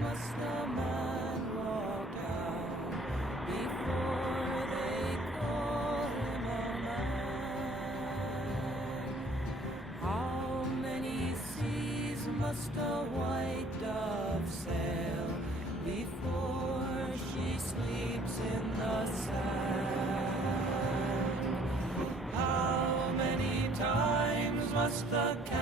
must a man walk down before they call him a man? How many seas must a white dove sail before she sleeps in the sand? How many times must the cat